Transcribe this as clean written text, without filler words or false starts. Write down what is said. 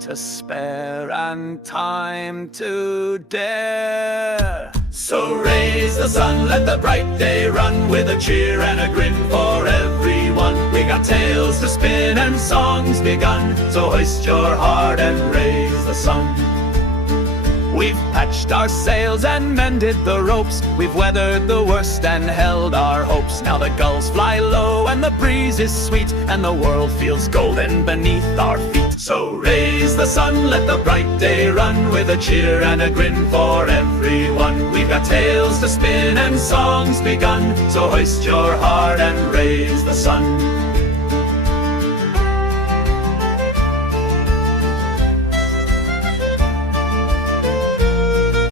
to spare and time to dare. So raise the sun, let the bright day run, with a cheer and a grin for everyone. We got tales to spin and songs begun, so hoist your heart and raise the sun. We've patched our sails and mended the ropes, we've weathered the worst and held our hopes. Now the gulls fly low and the breeze is sweet, and the world feels golden beneath our feet. So raise the sun, let the bright day run, with a cheer and a grin for everyone. We've got tales to spin and songs begun, so hoist your heart and raise the sun.